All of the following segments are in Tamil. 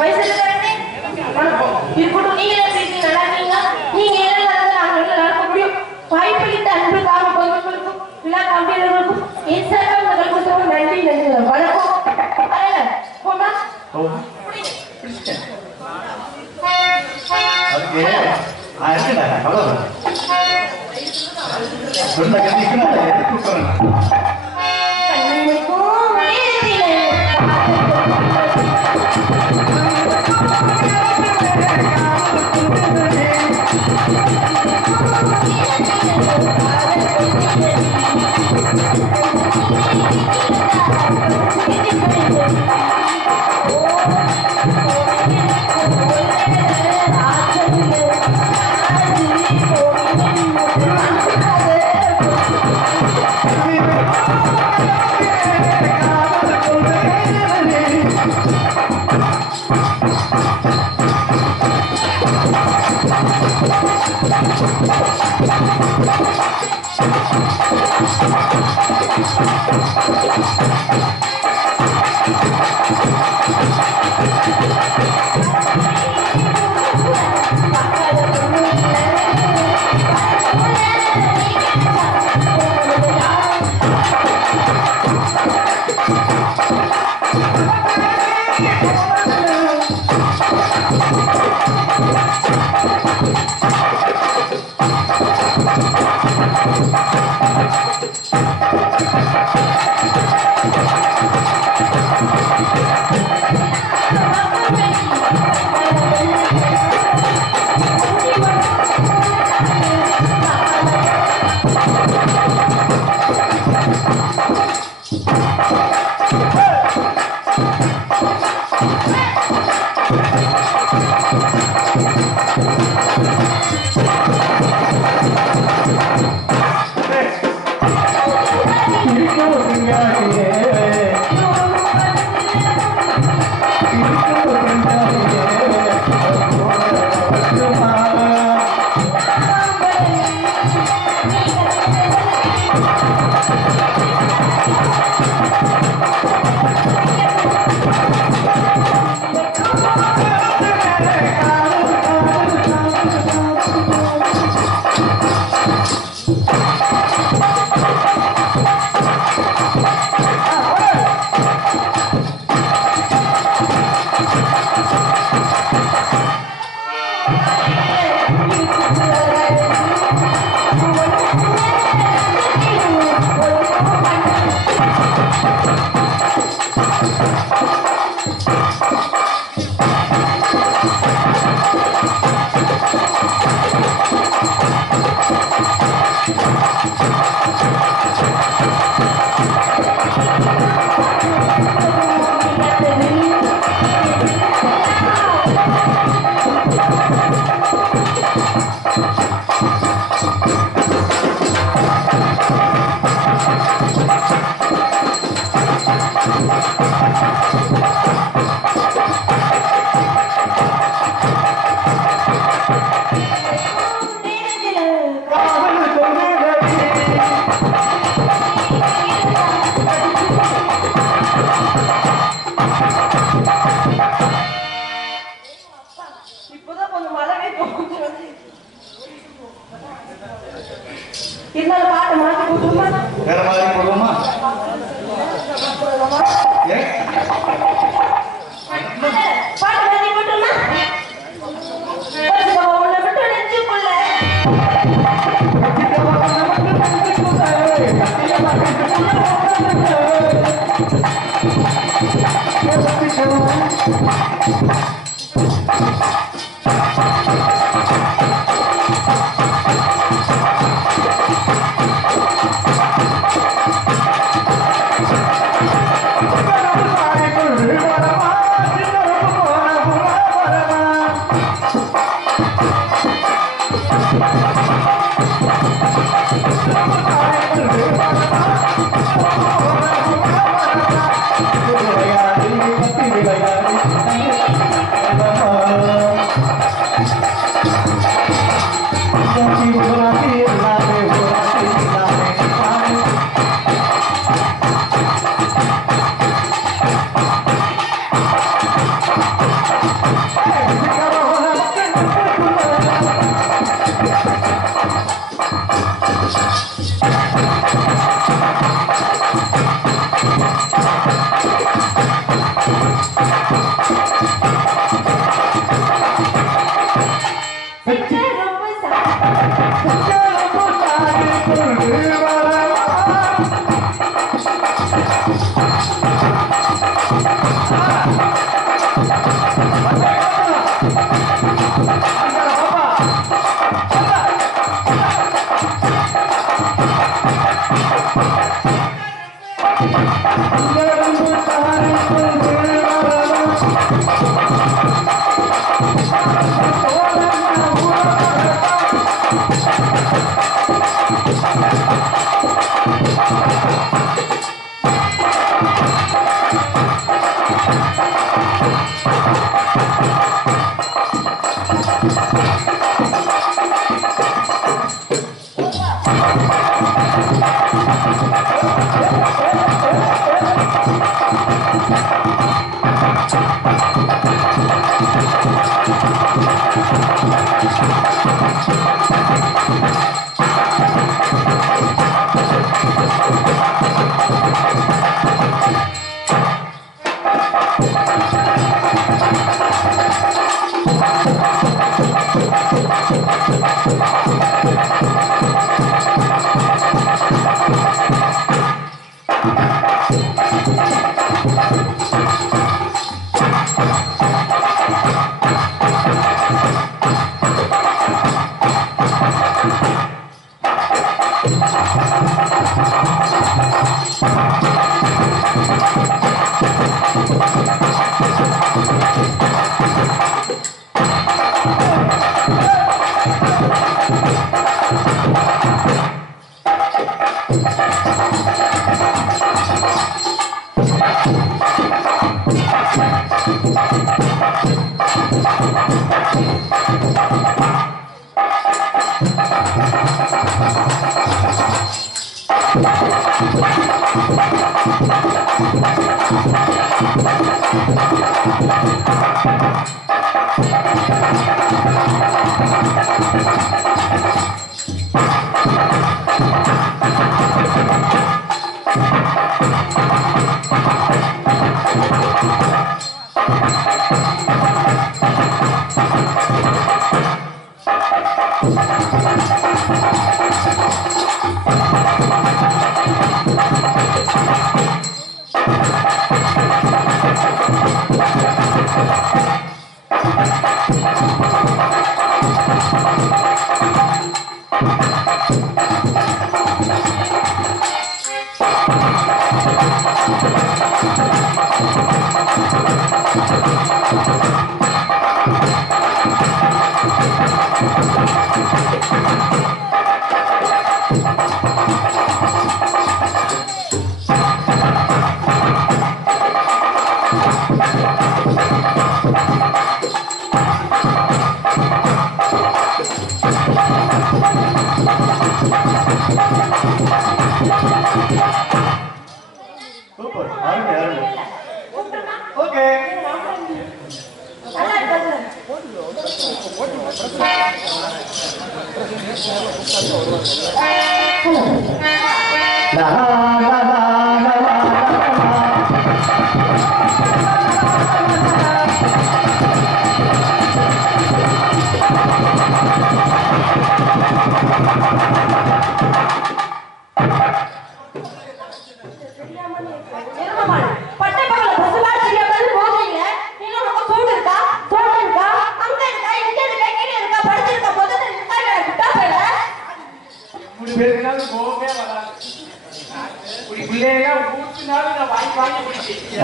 வயசுல தானே இருக்கட்டும். நீங்களே பேசி நல்லா இருக்கீங்களா? நீங்க எல்லாம் நாங்கள் நடக்க முடியும். வாய்ப்பளித்த அன்பு காம பொதுமக்களுக்கும் விழா கம்பியர்களுக்கும் என் சார்பாக உங்கள் நன்றி நன்றி வணக்கம். போமா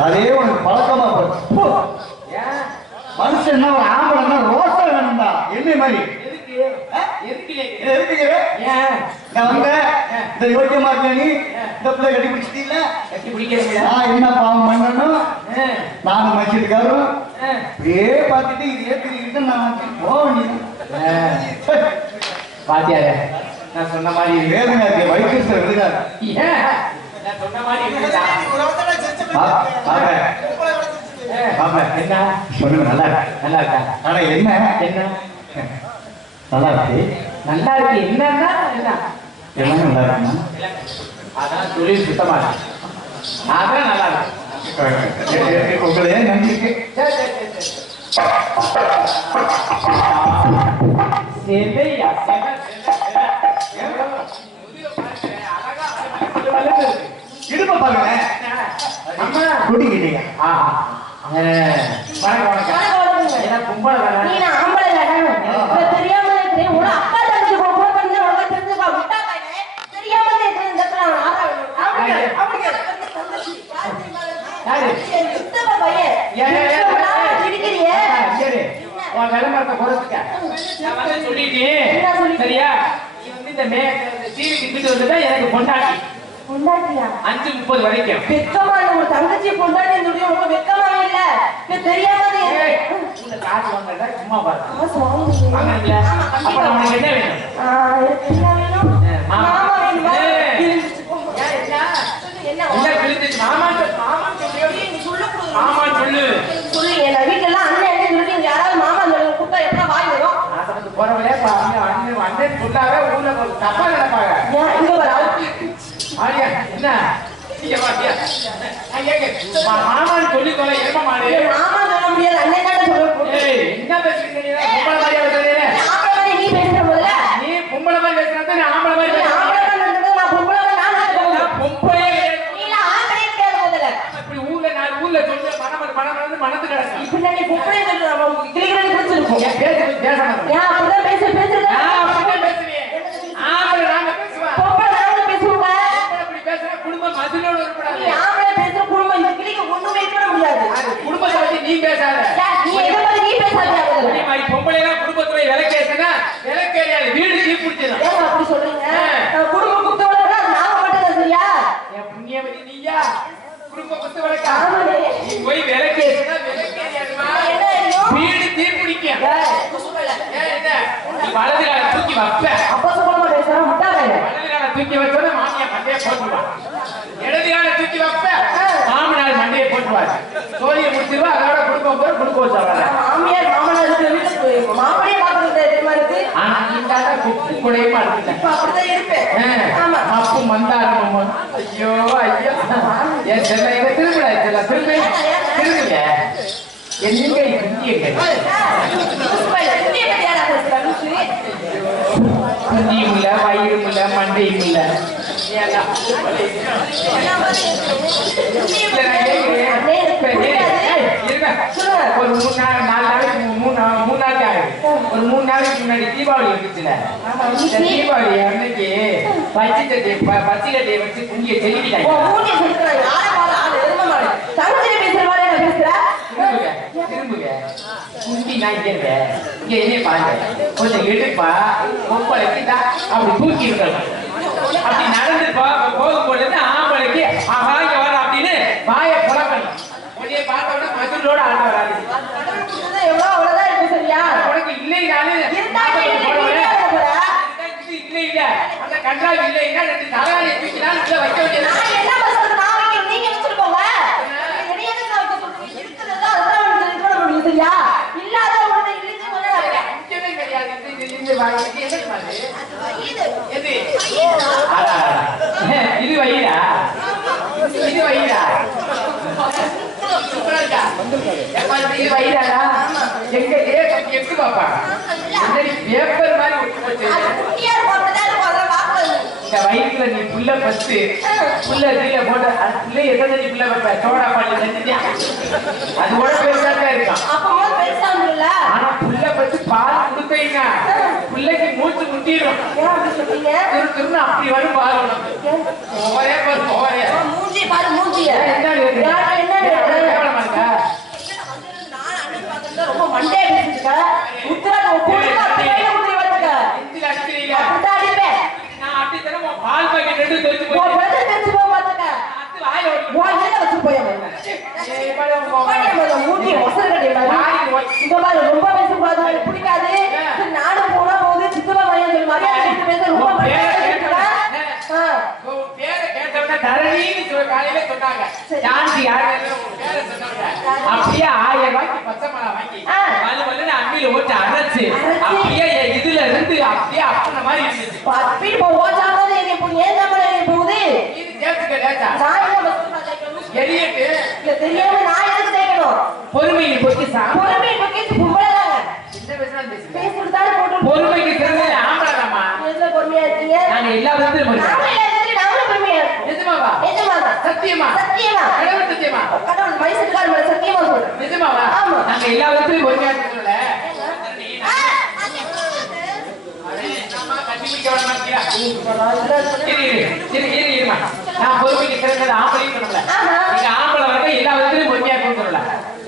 அதே உனக்கு பழக்கமா மனுஷன் ஒரு ஆம்பளை ரோசா வேணும்டா என்ன மாதிரி இந்த யோக்கியமா இருக்க நீ இந்த பிள்ளை கட்டி பிடிச்சிட்டீங்களா என்ன பாவம் பண்ணணும் நானும் மச்சிருக்காரும் அப்படியே பார்த்துட்டு இதே தெரியுது நான் போக வேண்டியது பாத்தியாரு நான் சொன்ன மாதிரி வேதனை இருக்கு வைத்தியர் விடுதாரு சொன்ன மாதிரி என்ன சொல்லுங்க நல்லா நல்லா இருக்கா ஆனா என்ன என்ன நல்லா இருக்கு நல்லா இருக்கு என்னன்னா என்ன எல்லாம் நல்லா இருக்குமா அதான் தொழில் சுத்தமா இருக்கு அதான் நல்லா இருக்கு உங்களே நம்பிக்கை. செவையா இடுப்ப பாருங்க. அம்மா கூட்டிக்கிட்டீங்க. வணக்கம் வணக்கம். ஏன்னா கும்பல நீ நான் ஆம்பளை வேணும். தெரியாம இருக்கிறேன். உன அப்பா தங்கச்சி போன் பண்ணி உனக்கு தெரிஞ்சுப்பா. விட்டா பையனே. தெரியாம இருக்கிறேன். இந்த இடத்துல நான் அவனுக்கு யாரு? சுத்தமா பையன். இருக்கிறியே. சரி. உன் விளம்பரத்தை குறைச்சுக்க. நான் வந்து சொல்லிட்டேன். சரியா? நீ வந்து இந்த டிவிக்கு கிட்ட வந்துட்டா எனக்கு கொண்டாடி. கொண்டாட்டியா? 5:30 வரைக்கும். வெக்கமா ஒரு தங்கச்சி கொண்டாடி உனக்கு வெக்கமாவே இல்ல. தெரியாம இந்த காசு வாங்கறதா சும்மா பாரு. காசு வாங்குறீங்க. வாங்குறீங்களா? அப்ப நமக்கு என்ன வேணும்? எனக்கு என்ன வேணும்? மாமா வேணுமா? என்ன கிழிஞ்சிச்சு? மாமா சொல்லு. நீ சொல்லக்கூடாது. மாமா சொல்லு. சொல்லு. என் வீட்டுல எல்லாம் அண்ணன் என்ன சொல்லிட்டு யாராவது மாமா சொல்லுங்க கூப்பிட்டா எப்ப வாய் வரும்? அதுக்கு போறவளே அண்ணன் சொல்லாவே ஊர்ல தப்பா நினைப்பாங்க. இங்க வர ஆரியா என்ன? இங்க வாடியா. மாமான்னு சொல்லி தொலை ஏமா மாடு. மாமா சொல்ல முடியாது. அண்ணன் தானே சொல்ல. ஏய் என்ன பேசுறீங்க நீ? பொம்பளை மாதிரியா பேசுறீங்க? ஆம்பளை மாதிரி நீ பேசுற போதுல. நீ பொம்பளை மாதிரி பேசுறத நான் ஆம்பளை மாதிரி பேசுறேன். ஆம்பளை மாதிரி நடந்தது நான் பொம்பளை மாதிரி நான் பொம்பளையே நீ எல்லாம் ஆம்பளை கிடையாது போதுல. இப்படி ஊர்ல சொல்லி மனம் மனது கிடக்கு. இப்படி நீ பொம்பளை சொல்ற நம்ம கிளிகளை பிடிச்சிருக்கும். ஏன் பேசணும்? ஏன் அப்படிதான் பேசுறதா? அப்படியே பேசுறீங்க. ஆம்பளை நாங்க பேசுவோம். பொம்பளை நாங்க பேசுவோங்க. அப்படி பேசுற குடும்பம் மதிலோட இருப்படாது. நீ ஆம்பளை பேசுற குடும்பம் இந்த கிளிக்கு ஒண்ணுமே பண்ண முடியாது. குடும்பத்தை பத்தி நீ பேசாத. நீ எதை பத்தி நீ பேசாத. நீ மாதிரி பொம்பளைலாம் குடும்பத்துல விளக்கேத்துனா விளக்கேறியாது வீடு தீ பிடிச்சது. ஏன் அப்படி சொல்றீங்க? குடும்ப குத்து வளர்க்கா நாம மட்டும் சரியா? என் புண்ணியவதி நீயா? குடும்ப குத்து வளர்க்கா? ஆமாடே. நீ போய் விளக்கேத்துனா விளக்கேறியாதுமா? என்ன ஐயோ? வீடு தீ பிடிக்கும். குசுமல. ஏன் என்ன? நீ வலது கால தூக்கி வைப்ப. அப்பா சொல்ல பேசுற முட்டாளே. வலது கால தூக்கி வச்சோட மாமியா மண்டையை போட்டுவா. இடது கால தூக்கி வைப்ப. மாமனார் மண்டையை போட்டுவாரு. சோழியை முடிச்சிருவா. அதோட குடும்பம் போய் குடுக்க வச்சாங்க. மாமியார் மாமனார் வீட்டுக்கு மாப்பிளையே பாக்குறது தெரியுமா இருக்கு? ஆனா இந்தாண்ட குப்பு குடையமா இருக்கு. இப்ப அப்படிதான் இருப்பேன். ஆமா. அப்பு மந்தாரமா. ஐயோ ஐயோ. என் செல்ல இவ திரும்பிடா செல்ல திரும்பி திரும்பிங்க. எங்க இங்க குஞ்சியும் இல்ல வயிறும் இல்ல மண்டையும் இல்ல. ஒரு 3 நாளைக்கு ஒரு 3 நாளைக்கு முன்னாடி தீபாவளி இருந்துச்சுல. தீபாவளி அன்னைக்கு பச்சை கட்டியை வச்சு குண்டிய செலுத்திட்டாங்க. திரும்புங்க குண்டி நான் இங்க என்ன பாருங்க கொஞ்சம் எடுப்பா பொம்பளைக்கு அப்படி தூக்கி இருக்கணும். அப்படி நடந்து போகும் பொழுது ஆம்பளைக்கு ஆஹா இங்க வர அப்படின்னு வாயை புறக்கணும். உடனே பார்த்த உடனே மதுளோட ஆட வராது. உனக்கு இல்லைனாலும் இல்லை இல்ல அந்த கன்றாவி இல்லைன்னா 2 தலைவாணியை தூக்கினாலும் உள்ள வைக்க வேண்டியது. இது வயிறா இது வயிறா இது வயிறாடா எங்க எட்டு பாப்பா பேப்பர் மாதிரி இந்த வயிற்றுல நீ புள்ள பத்து புள்ள கீழே போட்ட அது புள்ள எத்தனை புள்ள வைப்ப சோடா பால் செஞ்சுட்டியா அது கூட பெருசாதான் இருக்கும். ஆனா புள்ள பத்து பால் கொடுத்தீங்க பிள்ளைக்கு மூச்சு முட்டிடும். திருன்னு அப்படி வரும் பால் உனக்கு ஒரே பாரு ஒரே மூஞ்சி பாரு மூஞ்சி என்ன இருக்கா ரொம்ப மண்டே பேசிட்டு உத்தரவு நான் அப்படி தர பால் பாக்கெட் எடுத்து தெரிஞ்சு போய் வாயில வச்சு போய் மூஞ்சி ரொம்ப பேசக்கூடாது பிடிக்காது. நானும் போனா போகுது சித்தமா பையன் சொல்லி மாதிரி பேச ரொம்ப பேரை கேட்டவன தரணின்னு காலையில சொன்னாங்க. ஜான்சி யாரு அப்படியே 1000 ரூபாய்க்கு பச்சை மலை வாங்கி வலு அம்மியில ஓட்டு அரைச்சு அப்படியே இதுல இருந்து அப்படியே அப்பன மாதிரி இருந்துச்சு. போகுது எரியட்டு பொறுக்கி சாமி பொறுமை பக்கத்து பொம்பளைதாங்க. என்ன பேசுறான்னு பேசுங்க. பேசுறதால போட்டு பொறுமைக்கு சிறந்தது ஆம்பளைதாம்மா. எதுல பொறுமையா இருக்கீங்க? நாங்க எல்லா விதத்திலும் பொறுமை. நாம எல்லாத்துலயும் நாமளும் பொறுமையா இருக்கோம். நிஜமாவா? நிஜமாவா? சத்தியமா? சத்தியமா? கடவுள் சத்தியமா? கடவுள் மைசூர்கார் மேல சத்தியமா சொல்றேன். நிஜமாவா? ஆமா. நாங்க எல்லா விதத்திலும் பொறுமையா இருக்கோம்ல. நான் பொறுமைக்கு சிறந்தது ஆம்பளையும் சொல்லல. நீங்க ஆம்பளை வரைக்கும் எல்லா விதத்திலும் பொறுமையா இருக்கும்னு சொல்லல.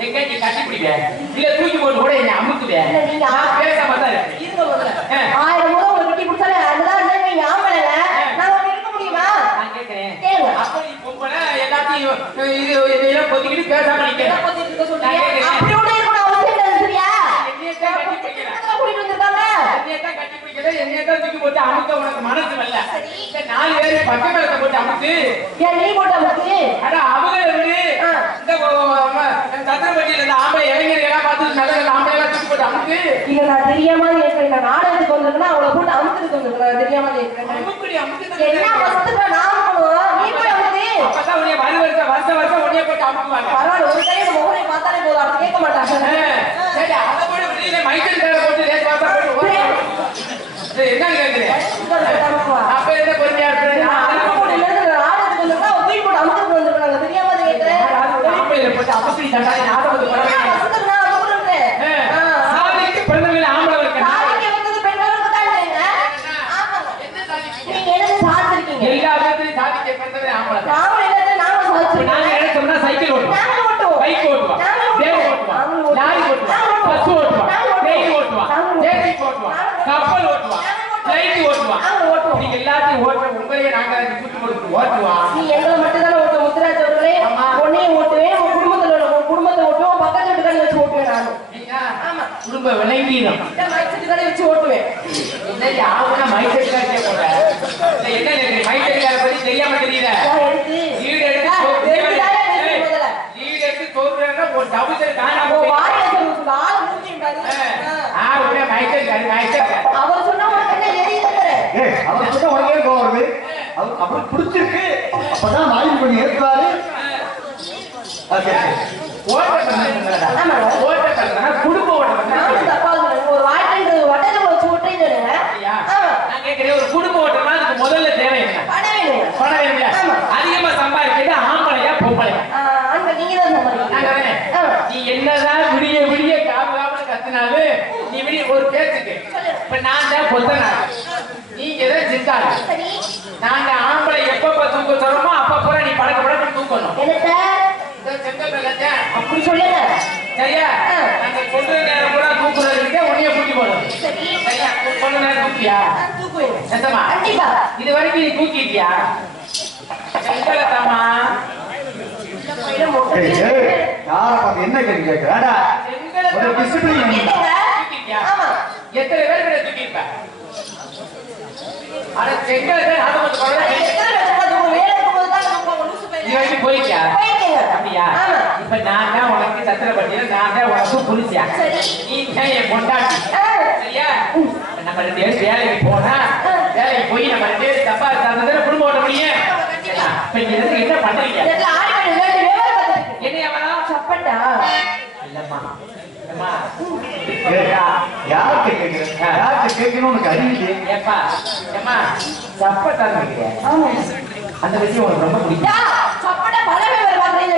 எங்க நீ கட்டி பிடிக்க இல்ல தூக்கி போட்டு கூட என்ன அமுக்குவே. நான் பேசாம தான் இருக்கேன். இருங்க முதல்ல. 1000 முறை ஒரு கட்டி பிடிச்சாலே அதுதான் என்ன நீங்க ஆம்பளைங்க. நான் அப்படி இருக்க முடியுமா? நான் கேக்குறேன். கேளுங்க. அப்ப நீ பொம்பளை எல்லாத்தையும் இதெல்லாம் பொத்திக்கிட்டு பேசாம நிக்கிறேன். அப்படி ஒண்ணு இருக்கணும் அவசியம் இல்லை சரியா? என்னையத்தான் கட்டி பிடிக்கிறேன். கூட்டிட்டு வந்திருக்காங்க. என்னையத்தான் கட்டி பிடிக்கிறேன். என்னையத்தான் தூக்கி போட்டு அமுக்க உனக்கு மனசு வரல. இந்த 4 பேரு பச்சை மேலத்தை போட்டு அமுக்கு. ஏன் நீ போட்ட அவருக்கு? அட அவங்க வந்து இந்த சத்திரப்பட்டியில இந்த ஆம்பளை இளைஞர்களா பார்த்து நல்ல ஆம்பளை எல்லாம் தூக்கி போட்டு அமுக்கு. இல்ல நான் தெரியாம கேட்கிறேன். நான் நாடகத்துக்கு வந்திருக்கேன்னா அவளை போட்டு அமுக்கிறதுக்கு வந்திருக்கேன். நான் தெரியாம கேட்கிறேன். அமுக்குடி அமுக்கு. என்ன வசத்துக்கு நான் பண்ணுவோம்? நீ போய் அமுக்கு. அப்பதான் உன்னைய வருஷம் உன்னைய போட்டு அமுக்குவாங்க. பரவாயில்ல ஒரு டைம் முகரை பார்த்தாலே போதும். அப்படி கேட்க மாட்டாங்க. சரி அதை போட்டு வெளியில மைக்கேல் தேவை போட்டு லேஸ் பார்த்தா போட்டு என்ன கேட்கிறேன். அப்ப என்ன பொறுமையா இருக்கிறேன். நாடகத்துக்கு வந்திருக்கா அவ தூக்கி போட்டு அமுக்கிறதுக்கு வந்திருக்காங்க. தெரியாம கேட்கிறேன். ஆம்பளையில போட்டு அமுக்கடி தண்டாடி நாடகத்துக்கு வரவேன். வசத்துக்கு நான் அமுக்குறேன். சாதிக்கு பிறந்தவங்களை ஆம்பளை இருக்கணும். சாதிக்கு வந்தது பெண்களுக்கு தான் இல்லைங்க. ஆமாங்க. நீங்க என்ன சாதிச்சிருக்கீங்க? எல்லா விதத்திலும் சாதிக்க பிறந்தவரை ஆம்பளை தான். நாம என்னது நாம சாதிச்சிருக்கோம். நாங்க என்ன சொன்னா சைக்கிள் ஓட்டுவோம், நாம ஓட்டுவோம். பைக் ஓட்டுவோம், தேர் ஓட்டுவோம், லாரி ஓட்டுவோம், பஸ் ஓட்டுவோம், ட்ரெயின் ஓட்டுவோம், ஜேசிபி ஓட்டுவோம், கப்பல் ஓட்டுவோம், ஃளைட் ஓட்டுவோம். நீங்க எல்லாத்தையும் ஓட்டுற உங்களையே நாங்க சுத்தி கொடுத்து ஓட்டுவோம். நீ எங்களை மட்டும் தானே ஓட்டுவோம் முத்துராஜ் அவர்களே. உன்னையும் ஓட்டுவேன், உன் குடும்பத்தை ஓட்டுவோம், பக்கத்து வீட்டுக்காரங்க வச்சு ஓட்டுவேன் நானும். ஆமா. குடும்ப விளைவீரம் மைசூட்டுக்காரே வச்சு ஓட்டுவேன். என்ன ஆகுனா மைசெட்காரே போற. என்ன நினைக்கிறீங்க? மைசெட்கார பத்தி தெரியாம தெரியல. எடுத்து வீடு எடுத்து தோறுறேன்னா ஒரு டபுள் காணாம போய் வாயில சொல்லுங்க. ஆள் மூஞ்சிட்டாரு. உடனே மைசெட்கார அவர் சொன்னா உனக்கு என்ன எரியுது? ஏய் அவர் சொன்னா உடனே கோவம் வருது. அவருக்கு பிடிச்சிருக்கு. அப்பதான் வாங்கி கொஞ்சம் ஏற்றாரு. ஓகே ஆமாங்க. குடும்ப ஓட்டம் நானும் தப்பா சொல்றேன். ஒரு வாய்ப்புன்றது வட்டத்தை வச்சு ஓட்டுறீங்க. நான் கேட்கிறேன். ஒரு குடும்ப ஓட்டம்னா அதுக்கு முதல்ல தேவை என்ன? பணம் வேணுங்க. பணம் வேணும்ல. அதிகமா சம்பாதிக்கிறது ஆம்பளையா பொம்பளையா? ஆண்கள் நீங்க தான் சம்பாதிக்கிறீங்க. நீ என்னதான் விடிய விடிய காவலாம கத்துனாலும் நீ விடிய ஒரு பேச்சுக்கு இப்ப நான் தான் கொத்தனார், நீங்க தான் சித்தாரு. சரி. நாங்க ஆம்பளை எப்பப்ப தூக்க சொல்றோமோ அப்ப நீ படக்க படக்க தூக்கணும். என்னத்த செங்கல் வெள்ளத்தேன் அப்படி சொல்லுங்க. சரியா? நாங்க சொல்ற நேரம் கூட தூக்குறதுக்கு உன்னைய கூட்டி போடும். சரி. சரியா? சொல்ற நேரம் தூக்கியா? தூக்குவேன். எத்தமா? கண்டிப்பா. இது வரைக்கும் நீ தூக்கிட்டியா? செங்கலத்தாமா யார பார்த்து என்ன கேள்வி கேட்கிறா? ஒரு டிசிப்ளின் தூக்கிட்டியா? எத்தனை பேர் கிட்ட தூக்கிருப்ப? அட செங்கலத்தை அது மட்டும் போயிட்டியா? அப்படியா? இப்ப நான் தான் உனக்கு சத்திரப்பட்டியில நான் தான் உனக்கு புரிச்சியா? நீ தான் என் பொண்டாட்டி. சரியா? நம்ம 2 பேரும் வேலைக்கு போனா வேலைக்கு போய் நம்ம 2 பேரும் தப்பா இருந்தா குடும்பம் ஓட்ட முடியும். இப்ப நீங்க என்ன பண்றீங்க? என்ன எவனா சப்பட்டா இல்லம்மா அம்மா யாருக்கு கேட்கிறேன்? யாருக்கு கேட்கணும் உனக்கு அறிவில்லை. ஏப்பா ஏம்மா சப்பட்டா இருக்கீங்க. அந்த விஷயம் உனக்கு ரொம்ப பிடிக்கும். சப்பட்டா பலவே வர பாக்குறீங்க.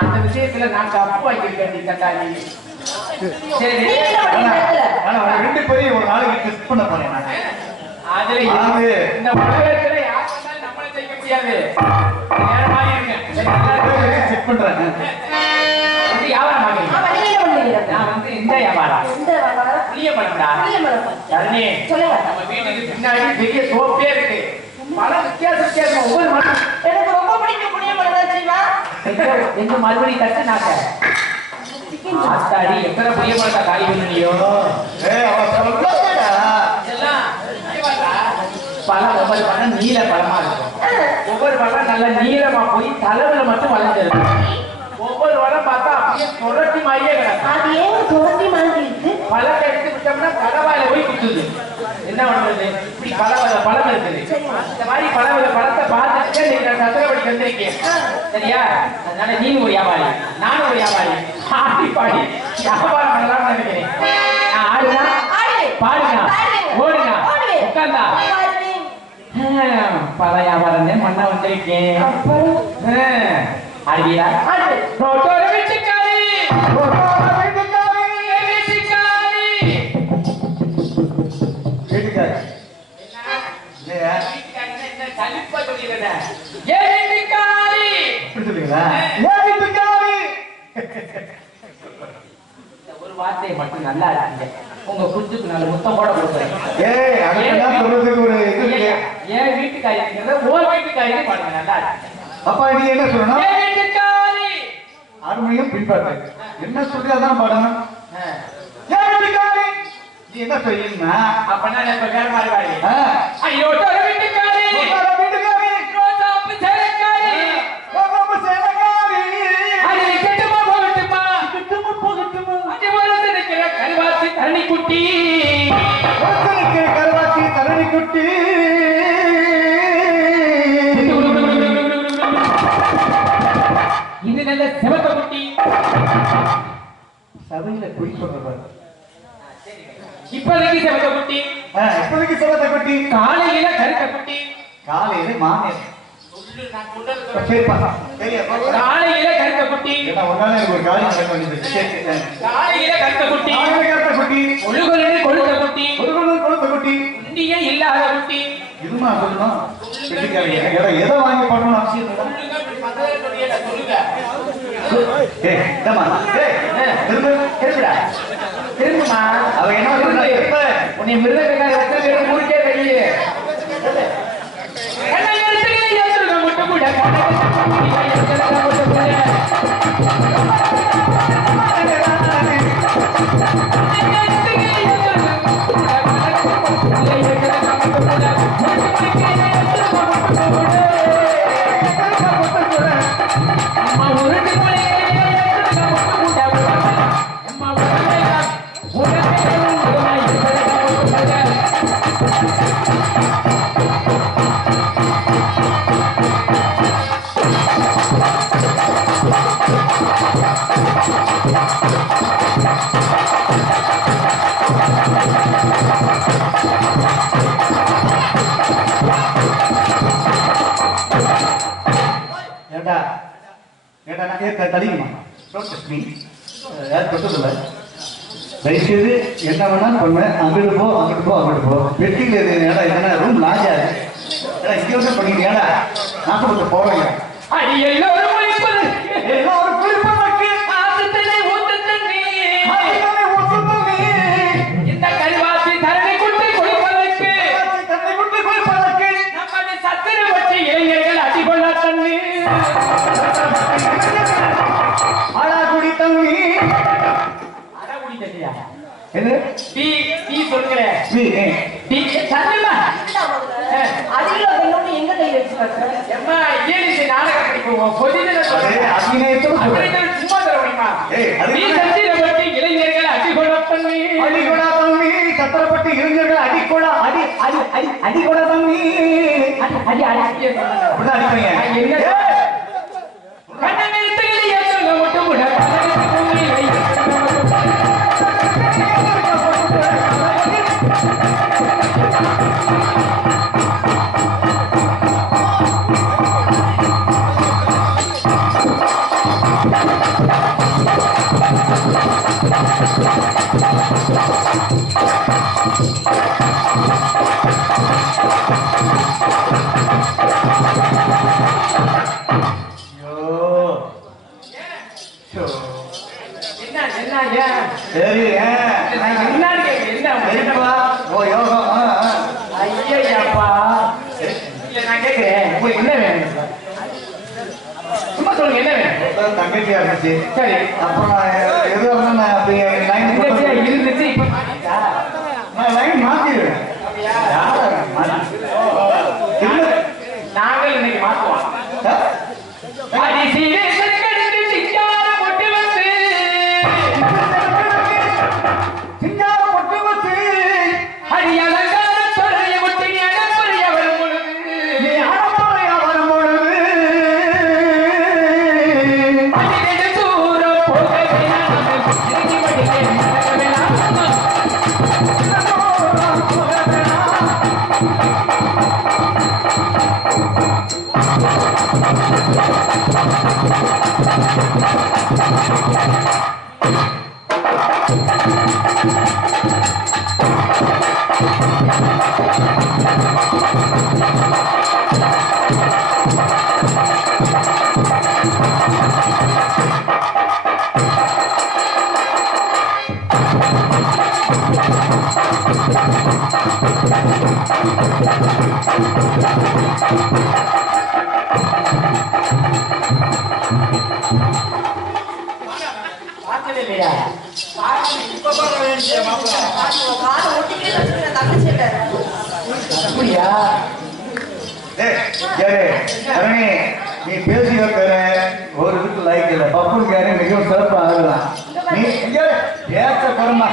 அந்த விஷயத்துல நான் தப்பு வாங்கியிருக்கேன். நீ கட்டாளி. சரி ஆனா 2 பேரையும் ஒரு நாளைக்கு டெஸ்ட் பண்ண போறேன் நான். அதுல இந்த உலகத்துல யார் வந்தாலும் நம்மள ஜெயிக்க முடியாது. வேற மாதிரி இருக்கு. செக் பண்றேன். வந்து வியாபாரம் ஆகுது. நீங்க என்ன பண்ணுவீங்க? நான் வந்து இந்த வியாபாரம். இந்த வியாபாரம் புளிய பழம்டா. புளிய பழம். சரணி சொல்லுங்க. நம்ம வீட்டுக்கு பின்னாடி பெரிய தோப்பே இருக்கு. பல வித்தியாசம் ஒவ்வொரு மரம். எனக்கு ரொம்ப பிடிக்கும் புளிய பழம் தான் தெரியுமா? எங்க மறுபடி தட்டு நாக்க ஆத்தாடி எத்தனை புளிய பழத்தை காலி பண்ணியோ. எல்லாம் பழம் ஒவ்வொரு பழம் நீல பழமா இருக்கும். ஒவ்வொரு பழம் நல்ல நீளமா போய் தலைவில மட்டும் வளைஞ்சிருக்கும். ஒவ்வொரு பழம் பார்த்தா அப்படியே தொடர்ச்சி மாதிரியே கிடக்கும். அது ஏன் தொடர்ச்சி மாதிரி இருக்கு? பழத்தை எடுத்து விட்டோம்னா கடவாயில போய் குத்துது. என்ன பண்றது? இப்படி பழம் இருக்குது. இந்த மாதிரி பழத்தை பார்த்துட்டு நீங்க சத்திரப்படி வந்திருக்கேன். சரியா? அதனால நீங்க ஒரு வியாபாரி, நானும் ஒரு வியாபாரி. ஆடி பாடி வியாபாரம் பண்ணலாம்னு நினைக்கிறேன். ஆடுனா பாடுங்க, ஓடுங்க, உட்கார்ந்தா பல வியாபாரம் மண்ண வந்திருக்கேன். ஆடுவீரா? ஒரு வார்த்தையை மட்டும் நல்லா இருக்கீங்க. உங்க குஞ்சுக்கு நல்ல முத்தம் போட கொடுக்குறேன். ஏன் வீட்டுக்காரி ஓர் வீட்டுக்காரி பாருங்க நல்லா இருக்கு. அப்பா நீ என்ன சொல்லணும்? ஆறுமையும் பின்பாட்டு என்ன சொல்லி அதான் பாடணும். நீ என்ன சொல்லினா அப்பனா இப்ப வேற மாதிரி வாடி. ஐயோ ஒரு வீட்டுக்காரி ரோஜாப்பு சேலக்காரி அடி கெட்டுமா போகட்டுமா அடி வரது நிக்கிற கருவாச்சி தரணி குட்டி இது நல்ல செவத்த குட்டி. சபையில குறி சொல்ற இப்போதைக்கு செவத்த குட்டி, இப்போதைக்கு செவத்த குட்டி, காலையில கருத்த குட்டி, காலையில மாமியார் காலையில கருத்த குட்டி, காலையில கருத்த குட்டி, ஒழுகுலன்னு கொழுத்த குட்டி, கொழுத்த குட்டி, இந்தியே இல்லாத குட்டி. இதுமா சொல்லணும். எதை வாங்கி பண்ணணும் அவசியம் திரும்புமா அவ என்ன உன்னை மிருதக்காரி வச்சு முடிச்சே வெளியே முட்டை கூட தயவுசெய்து என்ன வேணாலும் பண்ண அங்கிட்டு போ அங்கிட்டு போ அங்கிட்டு போ வெட்டியில் ஏடா என்ன ரூம் லாஜா ஏடா இங்கே வந்து பண்ணிட்டு ஏடா நான் கொஞ்சம் போவேங்க எல்லாரும் குளிப்பதற்கு இந்த கல்வாசி தரணி குட்டி குளிப்பதற்கு நம்ம சத்திர வச்சு இளைஞர்கள் அடிகொள்ள தண்ணி அழகுடி தண்ணி அடகுடி தண்ணியா என்ன டீ டீ சொல்லுங்களேன் டீ தண்ணிமா அதிக பெண்ணோட எங்க கை வச்சு பாக்குறேன். எம்மா ஏலிசி நாடகம் படிப்போம் பொதிதல சொல்றேன் அபிநயத்தை சும்மா தர முடியுமா நீ சத்திர வச்சு இளைஞர்கள் அடிகொள்ள தண்ணி அடிகொடா தண்ணி சத்திரப்பட்டு இளைஞர்கள் அடிக்கொடா அடி அடி அடி அடிகொடா தண்ணி அடி அடி அடி அப்படிதான் அடிப்பீங்க என்ன கண்ணனில் ஏற்றுங்க மட்டும் கூட சரி ஓ யோகம் ஐயப்பா இல்ல நான் கேட்கிறேன் உங்களுக்கு என்ன வேணும் சும்மா சொல்லுங்க என்ன வேணும் தங்கச்சியா இருந்துச்சு சரி அப்புறம் எது நான் அப்படி லைன் இருந்துச்சு நான் லைன் மாத்திடுவேன் நாங்கள் இன்னைக்கு மாத்துவோம் சிங்கார பொட்டு வச்சு அடி அலங்கார சொல்றைய முட்டியா அப்படியா? நீ பேசி வைக்கிற ஒரு இதுக்கு லைக் இல்லை பப்புக்காரு மிகவும் சிறப்பாக ஆகலாம். நீ ஏற்ற குறமா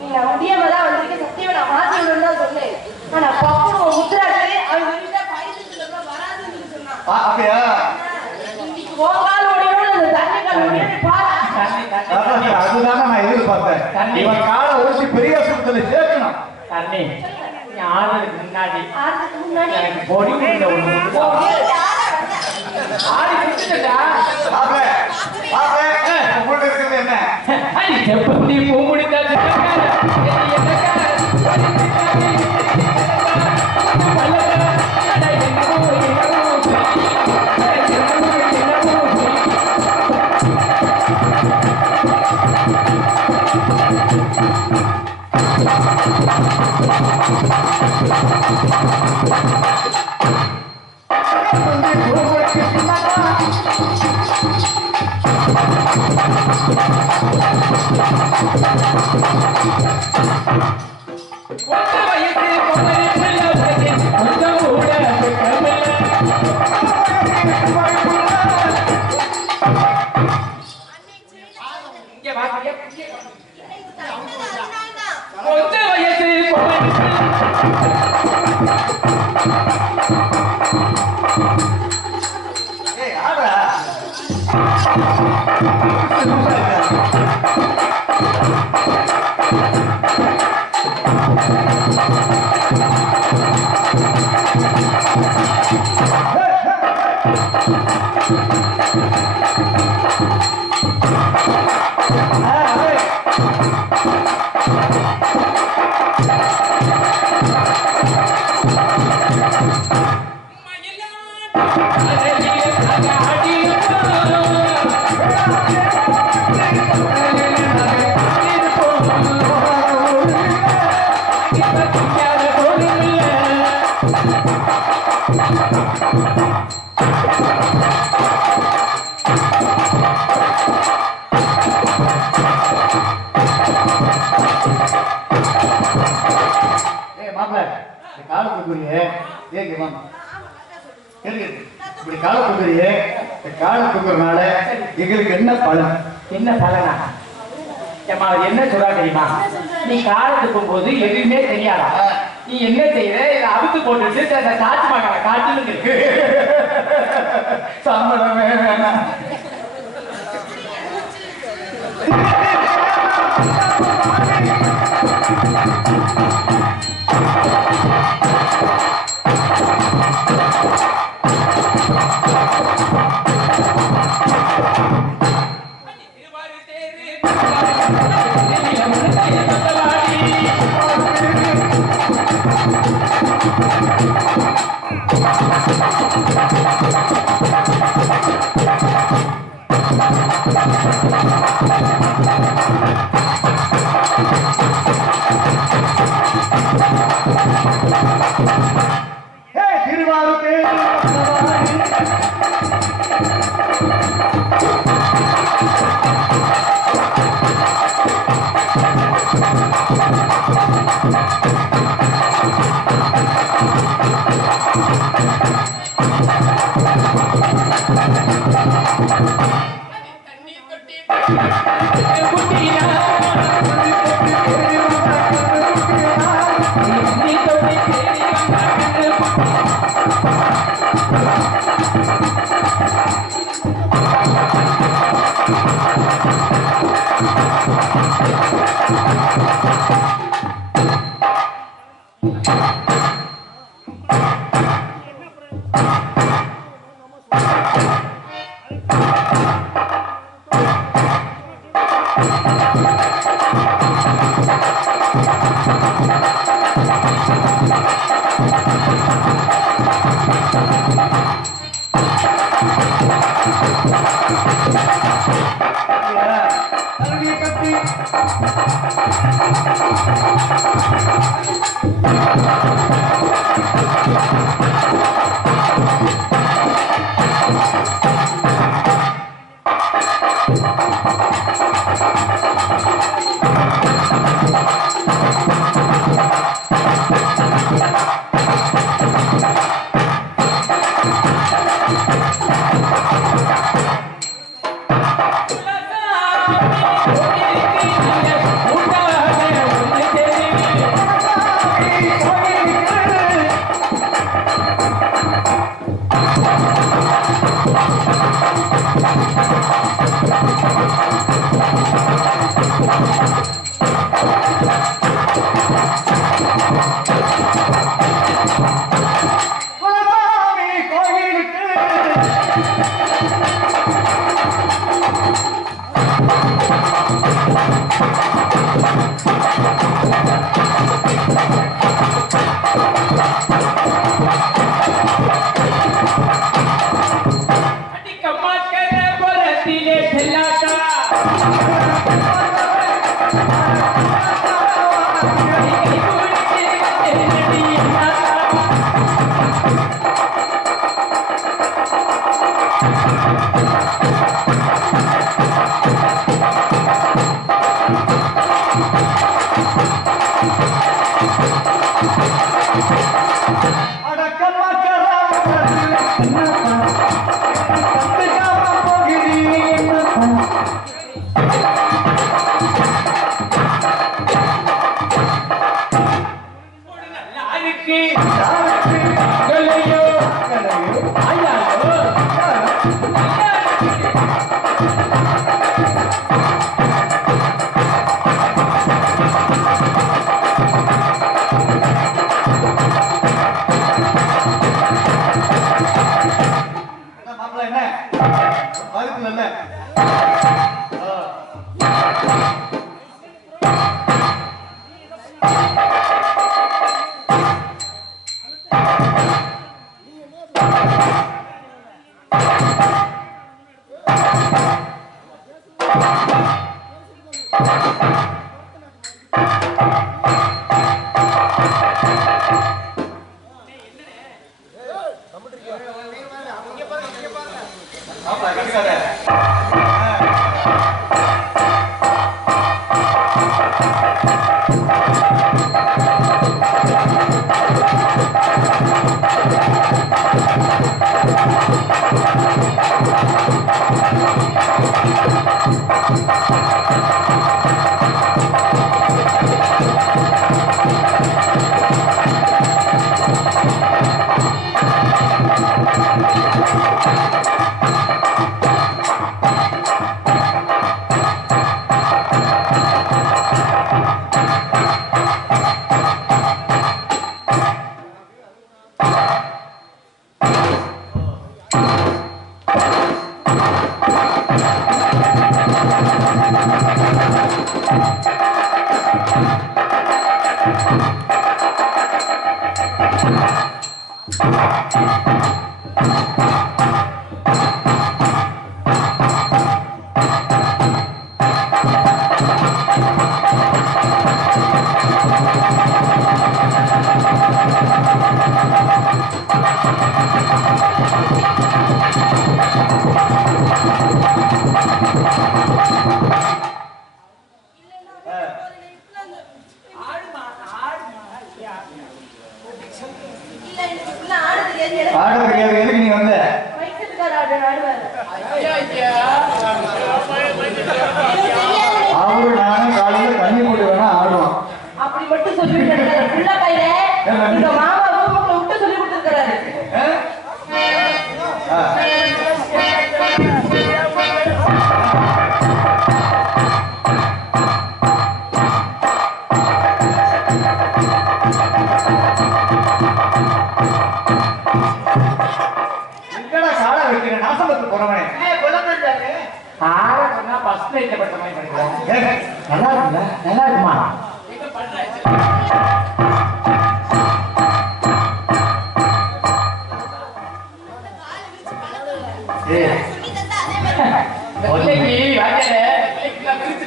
நீங்க முடியாம தான் வந்திருக்க சத்தியமா நான் மாத்தி விடுன்னு தான் சொன்னேன். ஆனா பப்பு முத்துராஜே அவன் வெளியில பைசா வராதுன்னு சொன்னான். அப்படியா? இன்னைக்கு ஓகால் ஓடியோட அந்த தண்ணி கால் ஓடியோட பாரு. அதுதானே நான் எதிர்பார்த்தேன். இவன் காலை ஊசி பெரிய சுத்தத்துல சேர்க்கணும். தண்ணி ஆடுறதுக்கு முன்னாடி எனக்கு பொடி ஆடி குடுத்துட்டா இருக்கிறது என்ன செப்பந்தி பூ முடித்தா இப்படி கால தூக்குறிய கால தூக்குறதுனால எங்களுக்கு என்ன பலன்? என்ன பலனா? என்ன சொல்றா தெரியுமா? நீ கால தூக்கும் போது எதுவுமே தெரியாதா? நீ என்ன செய்யற? இதை அவுத்து போட்டுட்டு அந்த தாஜ்மஹாலை காட்டுன்னு இருக்கு. சம்மதமே வேணாம்.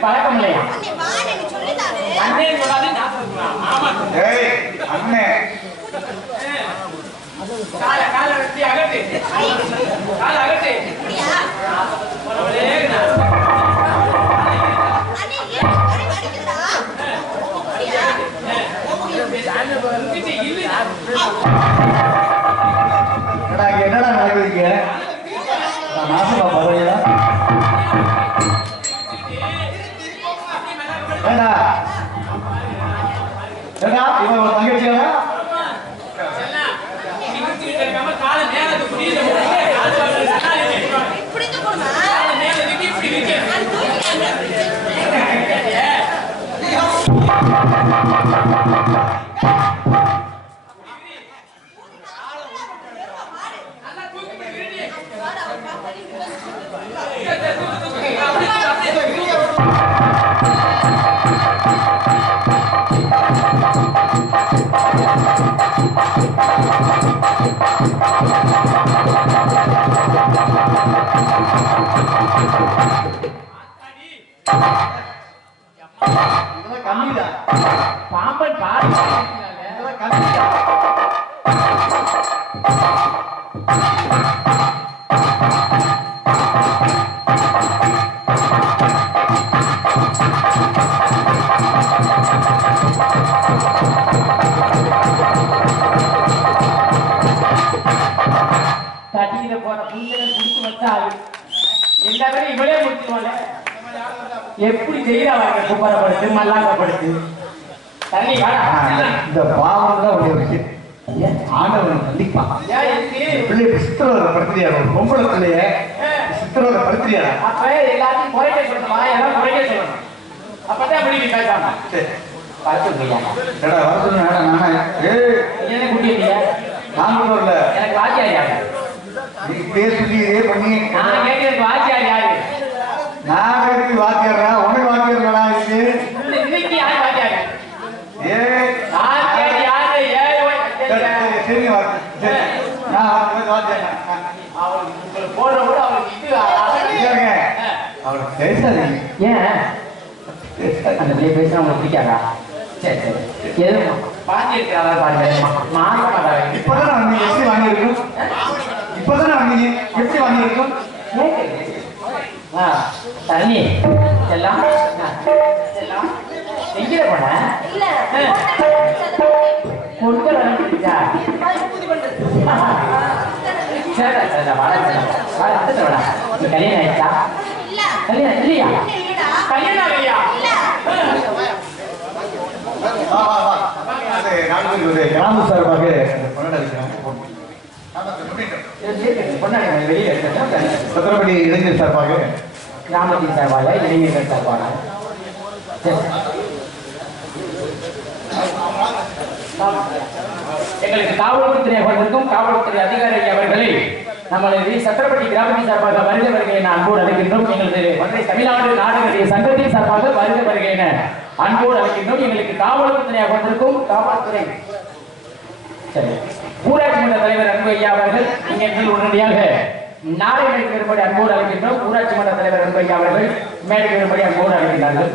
பழக்கம் இல்லையா? அண்ணன் சொல்லாதே நான் சொல்லுவேன். ஆமா. ஏய் அண்ணே கால வெட்டி அகட்டு. கால அகட்டு. பரவாயில்லை. என்னடா நடக்குதுங்க நாசமா பதவியா ஏடா ஏடா இவன் ஒரு தங்கச்சியா கால நேரத்துக்கு புரியுது. புரிந்து போடுமா நேரத்துக்கு இப்படி இருக்கு. கம்மிதான் பாம்பன் பாடி கம்மிதான் தட்டியில போற புள்ளைய குடிச்சு வச்சாரு எல்லாமே இவளே முடிச்சுவாங்க. எப்படி செய்யறாங்க குப்பரப்படுத்து மல்லாங்கப்படுத்து தண்ணி வாடா. இந்த பாவம் தான் ஒரு விஷயம் ஆண்டவன் கண்டிப்பா ஏன் இருக்கு? பிள்ளை சித்திரவதை படுத்துறியா ஒரு பொம்பளை பிள்ளைய சித்திரவதை படுத்துறியா அப்ப எல்லாத்தையும் குறைக்க சொல்லணும். எல்லாம் குறைக்க சொல்லணும். அப்பதான் அப்படி நீ பேசாம பார்த்து ஏடா வர சொன்னா நானே ஏய் என்ன குட்டியா நான் கூட இல்ல எனக்கு வாத்தியார் யாரு? நீ பேசி இதே பண்ணி நான் கேட்க எனக்கு வாத்தியார் யாரு? நான் எதுக்கு வாத்தியாரா உனக்கு வாத்தியாரா இது இன்னைக்கு யாரு வாத்தியார்? ஏய் வாத்தியார் யாரு? சரி வாத்தியார் நான் வாத்தியார் அவருக்கு உங்களுக்கு போடுற கூட அவருக்கு இது அவளுக்கு பேசாதீங்க ஏன் அந்த பிள்ளை பேசினா உங்களுக்கு பிடிக்காதா? சரி சரி எது பாஞ்சி இருக்கிறாரா பாருங்க மாற மாட்டாங்க. இப்பதானே வந்தீங்க எப்படி வாங்கியிருக்கும் இப்பதானே வந்தீங்க எப்படி வாங்கியிருக்கும் தண்ணி எல்லாம் எல்லாம் எங்கே போன இல்ல கொண்டு வரா சரி சரி வர நீ கல்யாணம் ஆயிடுச்சா? கல்யாணம் இல்லையா? கல்யாணம் இல்லையா? அது நான்கு கிராம சார்பாக கொண்டாடுகிறேன் பொண்ணாடி வெளியே சத்திரப்படி இளைஞர் சார்பாக கிராமத்தின் சார்பாக இளைஞர்கள் சார்பாக எங்களுக்கு காவல்துறை வந்திருக்கும் காவல்துறை அதிகாரி அவர்களை நம்மளது சத்திரப்பட்டி கிராமத்தின் சார்பாக வருக வருகை என அன்போடு அழைக்கின்றோம். எங்களது மதுரை தமிழ்நாடு நாடகரிய சங்கத்தின் சார்பாக வருக வருகை என அன்போடு அழைக்கின்றோம். எங்களுக்கு காவல்துறையாக வந்திருக்கும் காவல்துறை சரி ஊராட்சி மன்ற தலைவர் அன்பு ஐயா அவர்கள் இங்கே உடனடியாக நாளை மேடைக்கு வரும்படி அன்போடு அழைக்கின்றோம். ஊராட்சி மன்ற தலைவர் அன்பு ஐயா அவர்கள் மேடைக்கு வரும்படி அன்போடு அழைக்கின்றார்கள்.